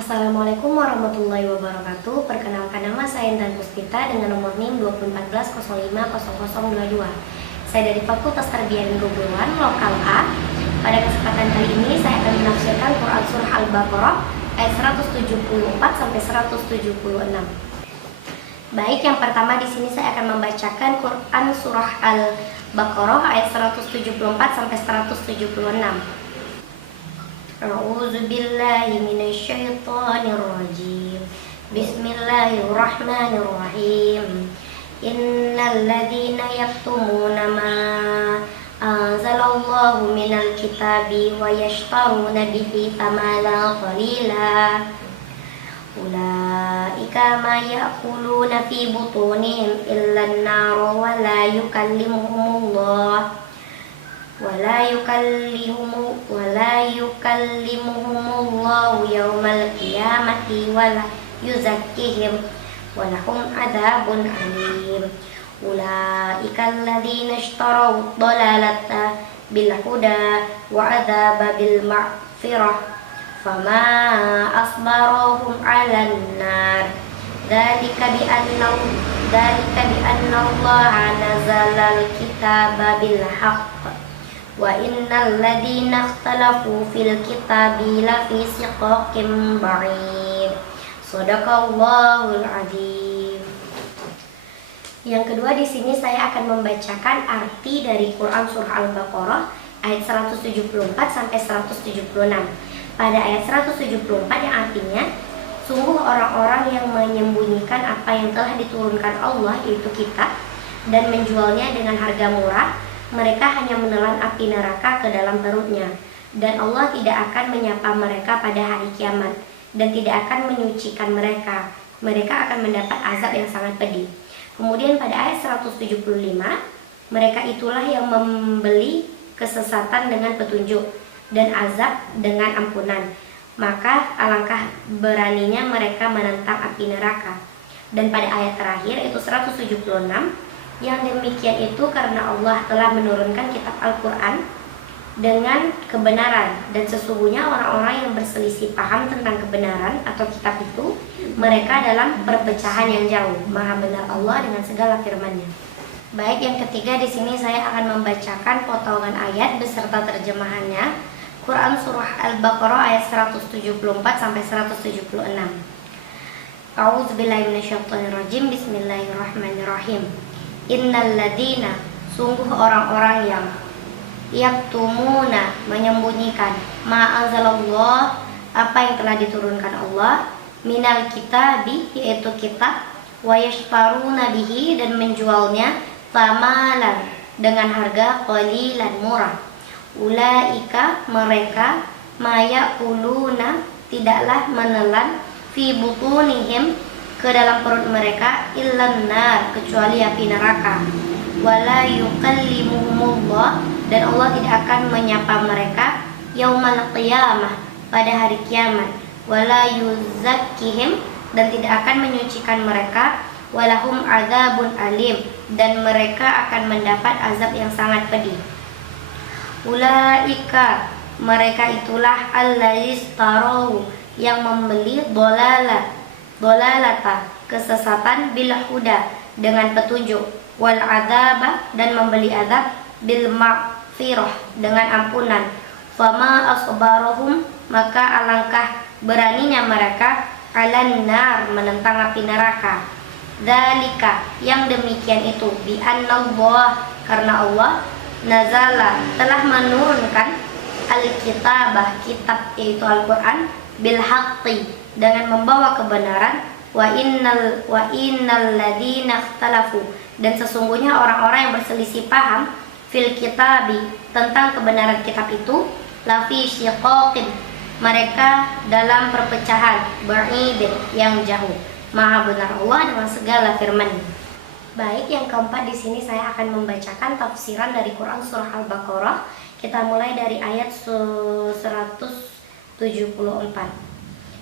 Assalamualaikum warahmatullahi wabarakatuh. Perkenalkan, nama saya Intan Puspita dengan nomor NIM 2014050022. Saya dari Fakultas Tarbiyah dan Keguruan Lokal A. Pada kesempatan kali ini saya akan menafsirkan Quran Surah Al-Baqarah ayat 174 sampai 176. Baik, yang pertama di sini saya akan membacakan Quran Surah Al-Baqarah ayat 174 sampai 176. A'udzu billahi minasyaitonir rajim. Bismillahirrahmanirrahim. Innal ladzina yaktumuna ma anzalallahu minal kitabi wa yashtaruna bihi thamanan qalila ulaika ma ya'kuluna fi butunihim illa an-nar wa la yukallimuhumullah ولا يكلمهم الله يوم القيامة ولا يزكيهم ولهم عذاب أليم أولئك الذين اشتروا الضلالة بالهدى وعذاب بالمغفرة فما أصبرهم على النار ذلك بأن الله نزل الكتاب بالحق wa innal ladzina ikhtalafu fil kitabi lafi shiqaqin ba'id. Shadaqallahul azim. Yang kedua di sini saya akan membacakan arti dari Quran Surah Al-Baqarah ayat 174 sampai 176. Pada ayat 174 yang artinya, sungguh orang-orang yang menyembunyikan apa yang telah diturunkan Allah, yaitu kitab, dan menjualnya dengan harga murah, mereka hanya menelan api neraka ke dalam perutnya, dan Allah tidak akan menyapa mereka pada hari kiamat, dan tidak akan menyucikan mereka. Mereka akan mendapat azab yang sangat pedih. Kemudian pada ayat 175, mereka itulah yang membeli kesesatan dengan petunjuk, dan azab dengan ampunan. Maka alangkah beraninya mereka menentang api neraka. Dan pada ayat terakhir, itu 176, yang demikian itu karena Allah telah menurunkan kitab Al-Quran dengan kebenaran, dan sesungguhnya orang-orang yang berselisih paham tentang kebenaran atau kitab itu, mereka dalam perpecahan yang jauh. Maha benar Allah dengan segala firman-Nya. Baik, yang ketiga di sini saya akan membacakan potongan ayat beserta terjemahannya. Quran Surah Al-Baqarah ayat 174 sampai 176. A'udzubillahi minasyaitonirrajim. Bismillahirrahmanirrahim. Innal ladzina, sungguh orang-orang yang yaktumuna, menyembunyikan, ma anzalallah, apa yang telah diturunkan Allah, minal kitabi, yaitu kitab, wa yashtaruna bihi, dan menjualnya, thamalan, dengan harga qalilan, murah. Ulaika, mereka, ma ya'kuluna, tidaklah menelan, fi butunihim, ke dalam perut mereka, illan nar, kecuali api neraka. Wala yukallimuhumullah, dan Allah tidak akan menyapa mereka, yaumal qiyamah, pada hari kiamat. Wala yuzakkihim, dan tidak akan menyucikan mereka. Walahum adzabun alim, dan mereka akan mendapat azab yang sangat pedih. Ulaika, mereka itulah allazistarau, yang membeli dolalata, kesesatan, bil huda, dengan petunjuk, wal adzaba, dan membeli azab, bil maghfirah, dengan ampunan. Fama asbarohum, maka alangkah beraninya mereka, alan nar, menentang api neraka. Dzalika, yang demikian itu, bi annallah, karena Allah, nazala, telah menurunkan al-kitabah, kitab, yaitu Al-Quran, bil haqqi, dengan membawa kebenaran, wa innal ladzina ikhtalafu, dan sesungguhnya orang-orang yang berselisih paham, fil kitabi, tentang kebenaran kitab itu, lafi syiqaqin, mereka dalam perpecahan, ba'id, yang jauh. Maha benar Allah dengan segala firman. Baik, yang keempat di sini saya akan membacakan tafsiran dari Quran Surah Al-Baqarah. Kita mulai dari ayat 174.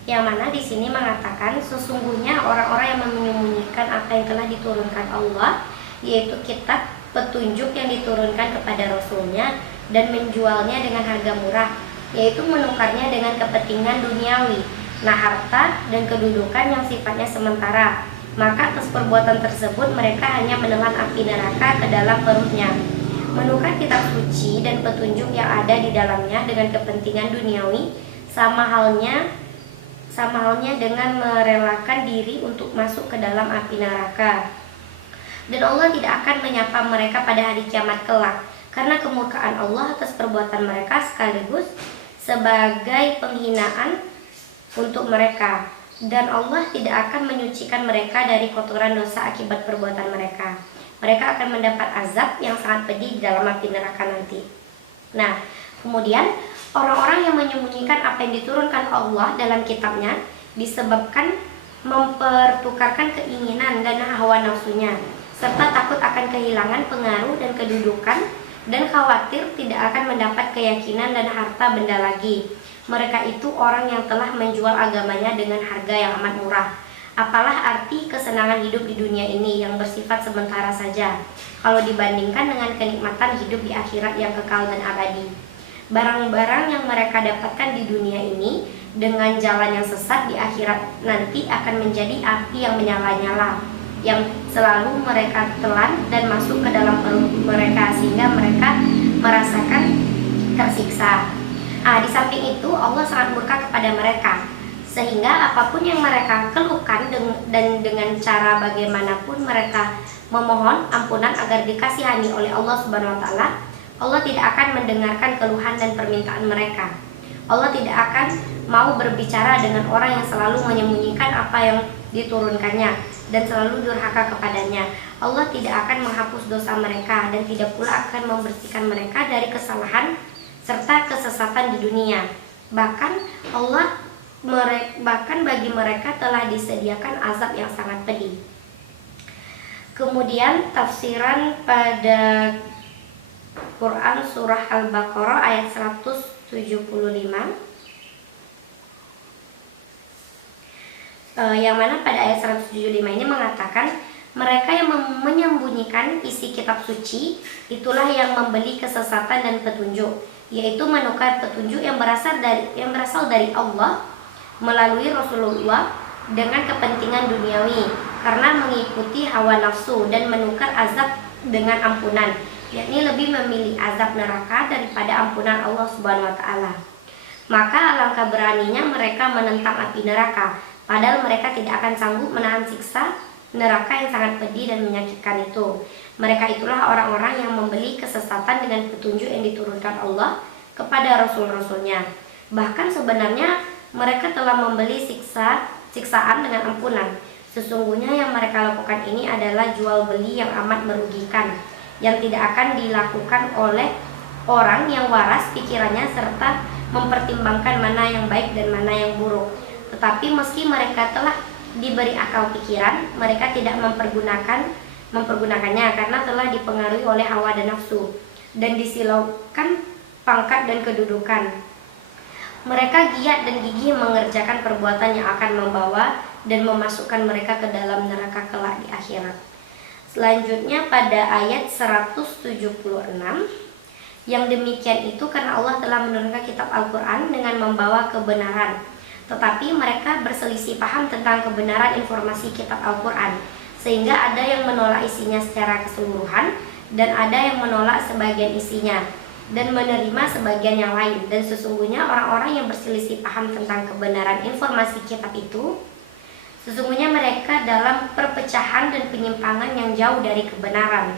Yang mana di sini mengatakan, sesungguhnya orang-orang yang menyembunyikan apa yang telah diturunkan Allah, yaitu kitab, petunjuk yang diturunkan kepada Rasulnya, dan menjualnya dengan harga murah, yaitu menukarnya dengan kepentingan duniawi, nah harta dan kedudukan yang sifatnya sementara, maka atas perbuatan tersebut mereka hanya menelan api neraka ke dalam perutnya. Menukar kitab suci dan petunjuk yang ada di dalamnya dengan kepentingan duniawi sama halnya dengan merelakan diri untuk masuk ke dalam api neraka. Dan Allah tidak akan menyapa mereka pada hari kiamat kelak, karena kemurkaan Allah atas perbuatan mereka sekaligus sebagai penghinaan untuk mereka. Dan Allah tidak akan menyucikan mereka dari kotoran dosa akibat perbuatan mereka. Mereka akan mendapat azab yang sangat pedih di dalam api neraka nanti. Nah, kemudian orang-orang yang menyembunyikan apa yang diturunkan Allah dalam kitabnya disebabkan mempertukarkan keinginan dan hawa nafsunya, serta takut akan kehilangan pengaruh dan kedudukan, dan khawatir tidak akan mendapat keyakinan dan harta benda lagi. Mereka itu orang yang telah menjual agamanya dengan harga yang amat murah. Apalah arti kesenangan hidup di dunia ini yang bersifat sementara saja, kalau dibandingkan dengan kenikmatan hidup di akhirat yang kekal dan abadi. Barang-barang yang mereka dapatkan di dunia ini dengan jalan yang sesat di akhirat nanti akan menjadi api yang menyala-nyala, yang selalu mereka telan dan masuk ke dalam perut mereka sehingga mereka merasakan tersiksa. Di samping itu Allah sangat murka kepada mereka, sehingga apapun yang mereka keluhkan dan dengan cara bagaimanapun mereka memohon ampunan agar dikasihani oleh Allah Subhanahu wa taala, Allah tidak akan mendengarkan keluhan dan permintaan mereka. Allah tidak akan mau berbicara dengan orang yang selalu menyembunyikan apa yang diturunkannya dan selalu durhaka kepadanya. Allah tidak akan menghapus dosa mereka dan tidak pula akan membersihkan mereka dari kesalahan serta kesesatan di dunia. Bahkan bagi mereka telah disediakan azab yang sangat pedih. Kemudian tafsiran pada Quran surah Al-Baqarah ayat 175, yang mana pada ayat 175 ini mengatakan, mereka yang menyembunyikan isi kitab suci itulah yang membeli kesesatan dan petunjuk, yaitu menukar petunjuk yang berasal dari Allah melalui Rasulullah dengan kepentingan duniawi karena mengikuti hawa nafsu, dan menukar azab dengan ampunan, yakni lebih memilih azab neraka daripada ampunan Allah Subhanahu wa taala. Maka alangkah beraninya mereka menentang api neraka, padahal mereka tidak akan sanggup menahan siksa neraka yang sangat pedih dan menyakitkan itu. Mereka itulah orang-orang yang membeli kesesatan dengan petunjuk yang diturunkan Allah kepada rasul-rasulnya. Bahkan sebenarnya mereka telah membeli siksaan dengan ampunan. Sesungguhnya yang mereka lakukan ini adalah jual beli yang amat merugikan, yang tidak akan dilakukan oleh orang yang waras pikirannya serta mempertimbangkan mana yang baik dan mana yang buruk. Tetapi meski mereka telah diberi akal pikiran, mereka tidak mempergunakannya karena telah dipengaruhi oleh hawa dan nafsu, dan disilaukan pangkat dan kedudukan. Mereka giat dan gigih mengerjakan perbuatan yang akan membawa dan memasukkan mereka ke dalam neraka kelak di akhirat. Selanjutnya pada ayat 176, yang demikian itu karena Allah telah menurunkan kitab Al-Quran dengan membawa kebenaran, tetapi mereka berselisih paham tentang kebenaran informasi kitab Al-Quran, sehingga ada yang menolak isinya secara keseluruhan dan ada yang menolak sebagian isinya dan menerima sebagian yang lain. Dan sesungguhnya orang-orang yang berselisih paham tentang kebenaran informasi kitab itu, sesungguhnya mereka dalam perpecahan dan penyimpangan yang jauh dari kebenaran.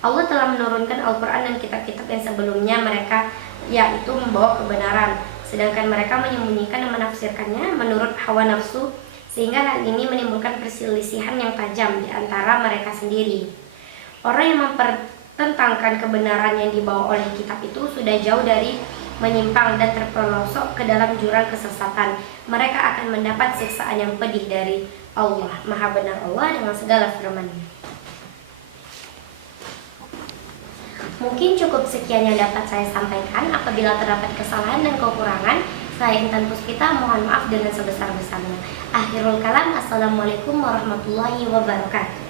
Allah telah menurunkan Al-Quran dan kitab-kitab yang sebelumnya mereka, yaitu membawa kebenaran, sedangkan mereka menyembunyikan dan menafsirkannya menurut hawa nafsu, sehingga hal ini menimbulkan perselisihan yang tajam di antara mereka sendiri. Orang yang mempertentangkan kebenaran yang dibawa oleh kitab itu sudah jauh dari menyimpang dan terpelosok ke dalam jurang kesesatan. Mereka akan mendapat siksaan yang pedih dari Allah. Maha benar Allah dengan segala firman-Nya. Mungkin cukup sekian yang dapat saya sampaikan. Apabila terdapat kesalahan dan kekurangan, saya Intan Puspita mohon maaf dengan sebesar-besarnya. Akhirul kalam, assalamualaikum warahmatullahi wabarakatuh.